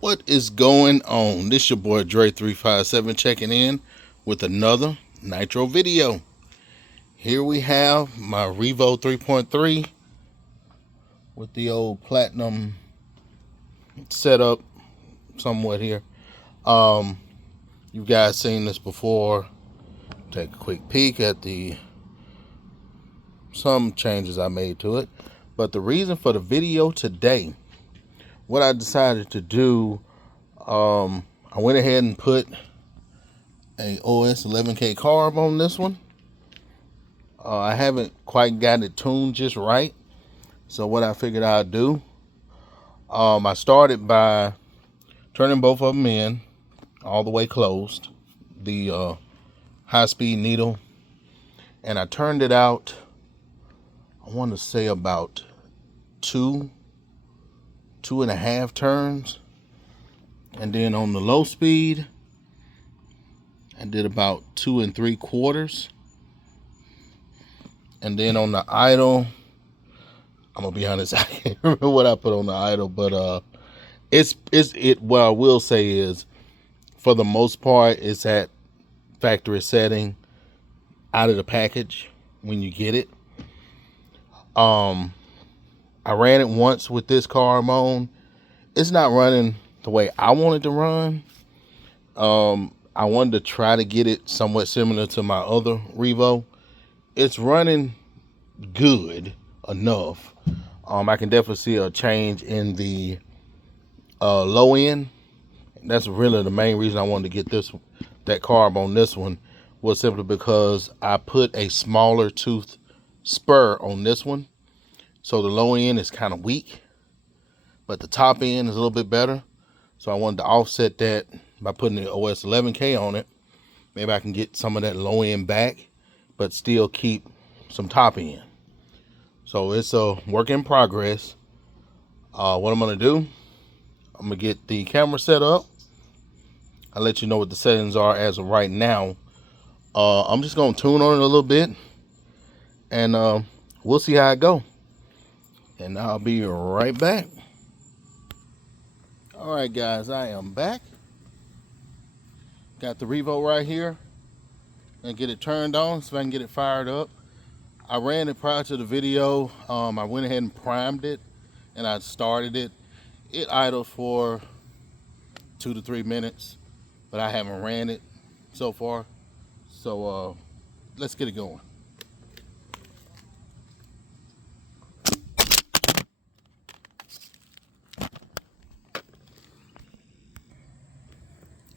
What is going on? This your boy Dre357 checking in with another Nitro video. Here we have my Revo 3.3 with the old platinum setup somewhat here. You guys seen this before. Take a quick peek at some changes I made to it. But the reason for the video today, what I decided to do, I went ahead and put a OS 11K carb on this one. I haven't quite got it tuned just right. So what I figured I'd do, I started by turning both of them in all the way closed, the high-speed needle, and I turned it out, I want to say about two and a half turns. And then on the low speed, I did about 2 3/4. And then on the idle, I'm gonna be honest, I can't remember what I put on the idle, but what I will say is, for the most part, it's at factory setting out of the package when you get it. I ran it once with this carb on. It's not running the way I want it to run. I wanted to try to get it somewhat similar to my other Revo. It's running good enough. I can definitely see a change in the low end. That's really the main reason I wanted to get that carb on this one, was simply because I put a smaller tooth spur on this one. So the low end is kind of weak, but the top end is a little bit better. So I wanted to offset that by putting the OS 11K on it. Maybe I can get some of that low end back, but still keep some top end. So it's a work in progress. What I'm going to do, I'm going to get the camera set up. I'll let you know what the settings are as of right now. I'm just going to tune on it a little bit, and we'll see how it goes. And I'll be right back. All right, guys, I am back. Got the Revo right here. And get it turned on so I can get it fired up. I ran it prior to the video. I went ahead and primed it, and I started it. It idled for 2 to 3 minutes, but I haven't ran it so far. So let's get it going.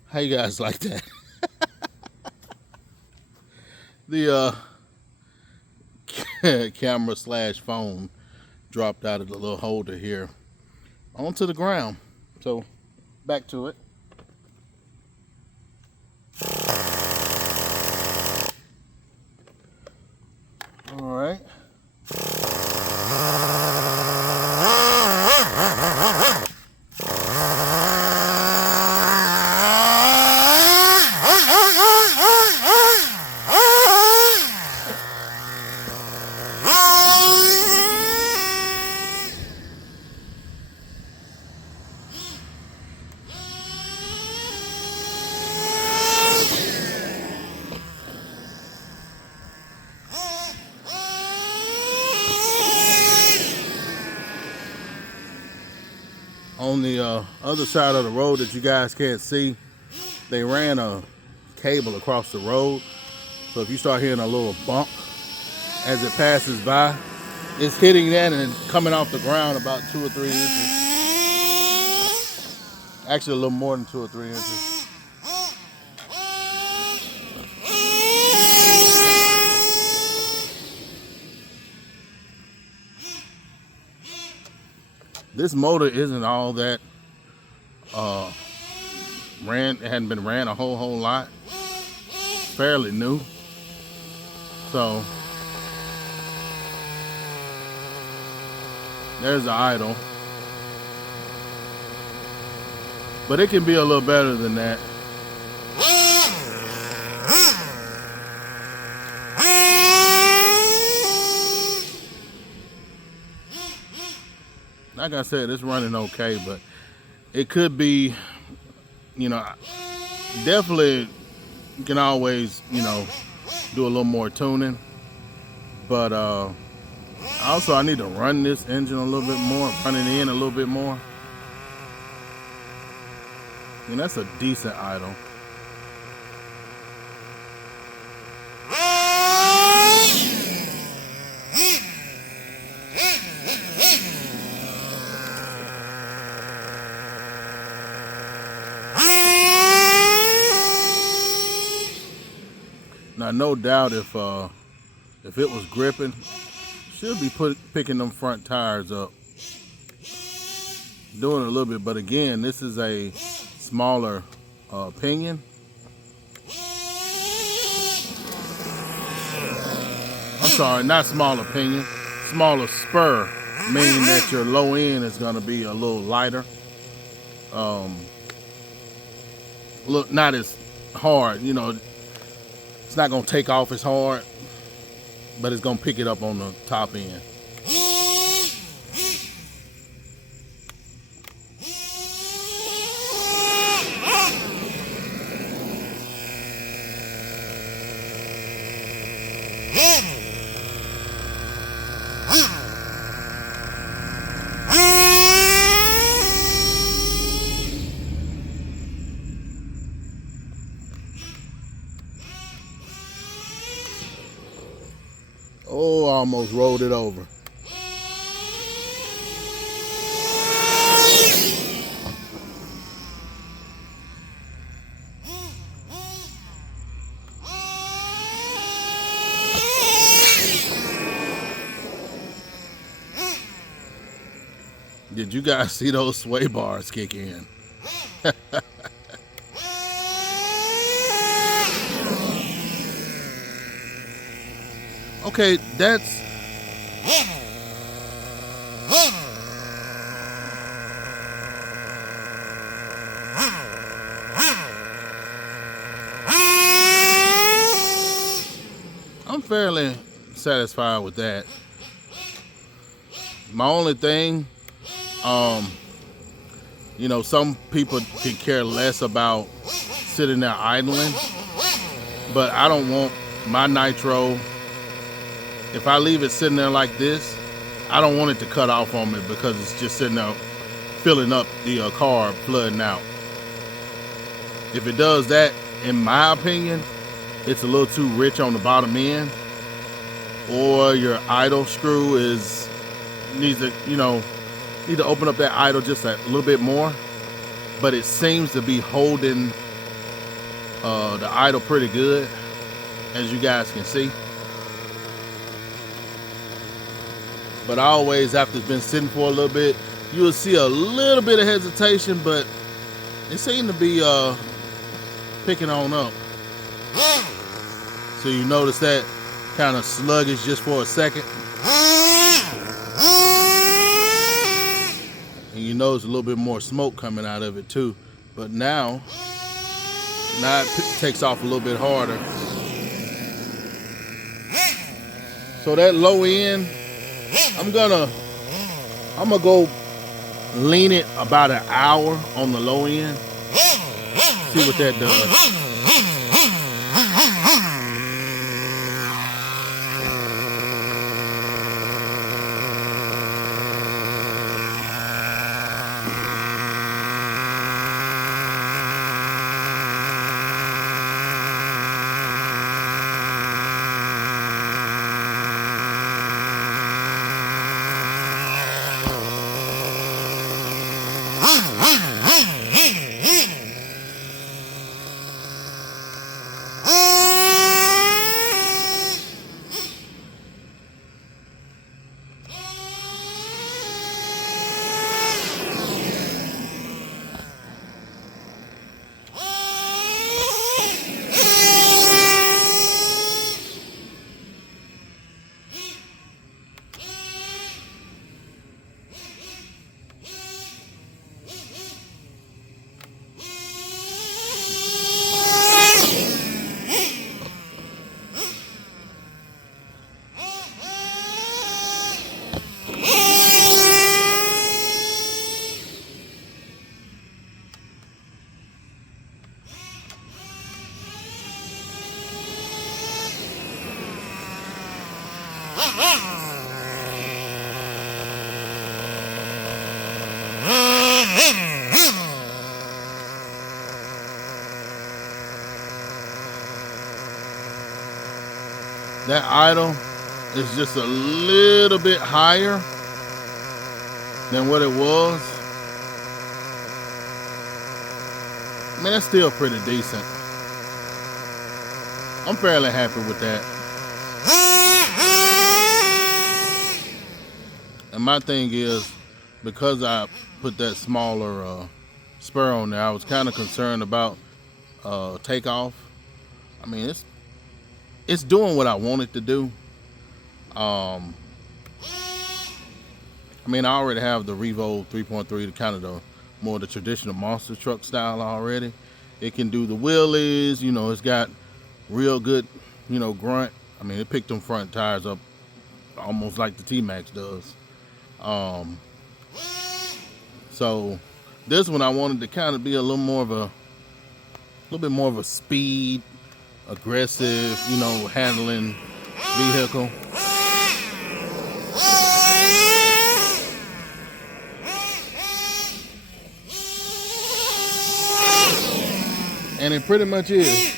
How you guys like that? The camera / phone dropped out of the little holder here onto the ground. So back to it. All right. On the other side of the road that you guys can't see, they ran a cable across the road. So if you start hearing a little bump as it passes by, it's hitting that and it's coming off the ground about 2 or 3 inches. Actually, a little more than 2 or 3 inches. This motor isn't all that it hadn't been ran a whole lot. Fairly new. So there's the idle. But it can be a little better than that. Like I said, it's running okay, but It could be, you know, definitely you can always, do a little more tuning. But also I need to run this engine a little bit more, run it in a little bit more. And that's a decent idle. Now, no doubt if it was gripping, should be picking them front tires up. Doing it a little bit, but again, this is a smaller pinion. I'm sorry, not smaller pinion, smaller spur, meaning that your low end is going to be a little lighter. Look, not as hard, it's not going to take off as hard, but it's going to pick it up on the top end. Oh, I almost rolled it over. Did you guys see those sway bars kick in? Okay, that's... I'm fairly satisfied with that. My only thing, some people can care less about sitting there idling, but I don't want my nitro, if I leave it sitting there like this, I don't want it to cut off on me because it's just sitting there filling up the carb, flooding out. If it does that, in my opinion, it's a little too rich on the bottom end, or your idle screw needs to open up that idle just a little bit more. But it seems to be holding the idle pretty good, as you guys can see. But always, after it's been sitting for a little bit, you will see a little bit of hesitation, but it seemed to be picking on up. So you notice that kind of sluggish just for a second. And you notice a little bit more smoke coming out of it too. But now it takes off a little bit harder. So that low end, I'm gonna go lean it about an hour on the low end. See what that does. That idle is just a little bit higher than what it was. I mean, that's still pretty decent. I'm fairly happy with that. And my thing is, because I put that smaller spur on there, I was kind of concerned about takeoff. I mean, it's doing what I want it to do. I mean, I already have the Revo 3.3, the kind of the more the traditional monster truck style already. It can do the wheelies, you know, it's got real good, you know, grunt. I mean, it picked them front tires up almost like the T-Max does. So this one I wanted to kind of be a little bit more of a speed, aggressive, you know, handling vehicle. And it pretty much is.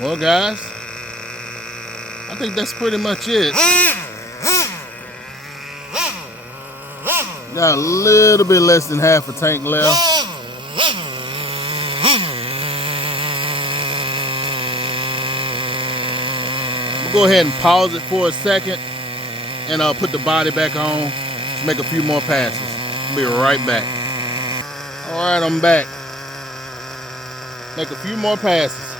Well, guys, I think that's pretty much it. Got a little bit less than half a tank left. Go ahead and pause it for a second and put the body back on to make a few more passes. I'll be right back. All right, I'm back. Make a few more passes.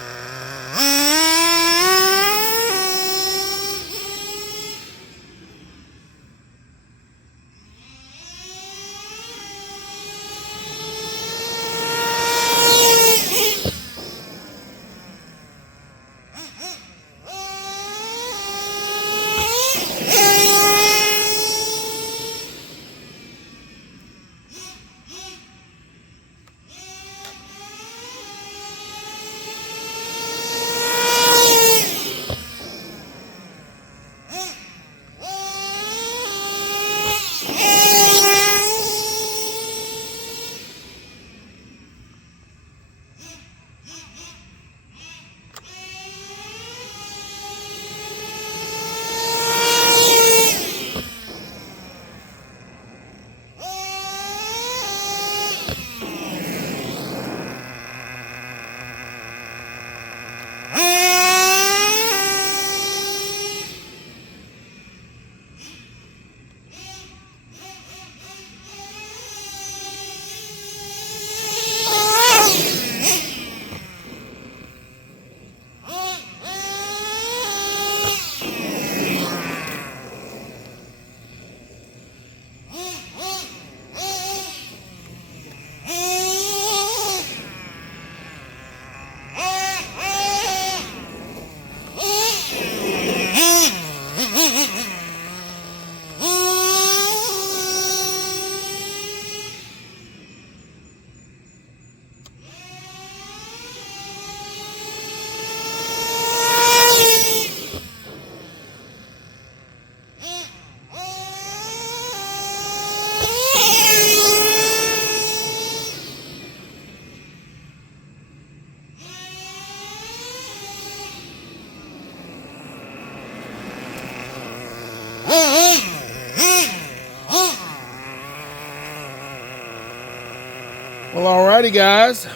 Well, alrighty, guys.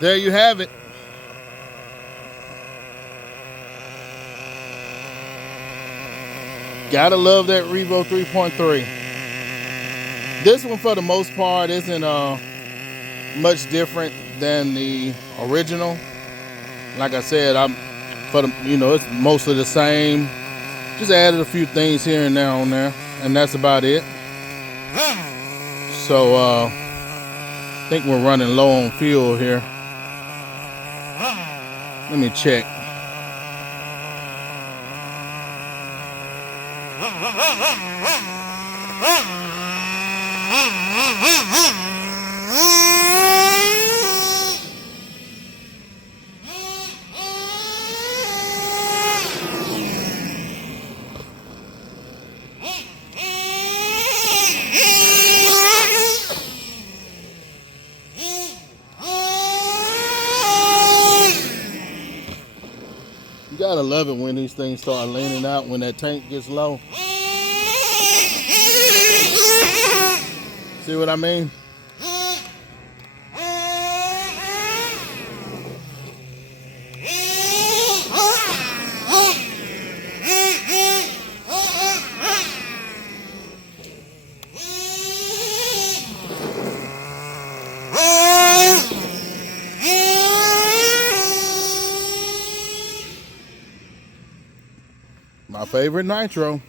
There you have it. Gotta love that Revo 3.3. This one, for the most part, isn't much different than the original. Like I said, it's mostly the same. Just added a few things here and there on there, and that's about it. So I think we're running low on fuel here. Let me check. You gotta love it when these things start leaning out when that tank gets low. See what I mean? My favorite nitro.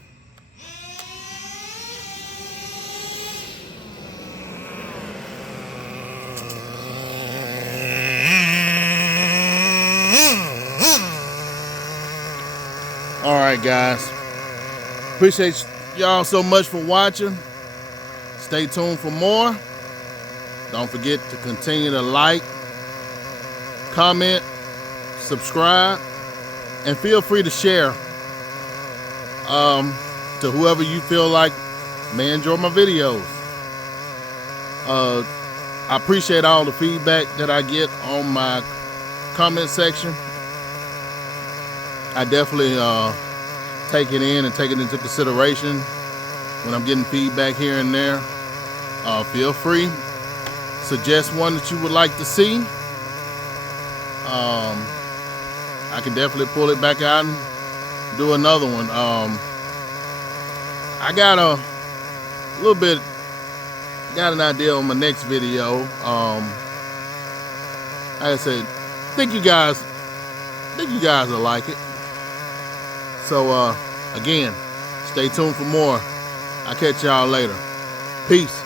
All right, guys. Appreciate y'all so much for watching. Stay tuned for more. Don't forget to continue to like, comment, subscribe, and feel free to share to whoever you feel like may enjoy my videos. I appreciate all the feedback that I get on my comment section. I definitely take it in and take it into consideration when I'm getting feedback here and there. Feel free, suggest one that you would like to see. I can definitely pull it back out and do another one. I got got an idea on my next video. Like I said, think you guys will like it. So again, stay tuned for more. I'll catch y'all later. Peace.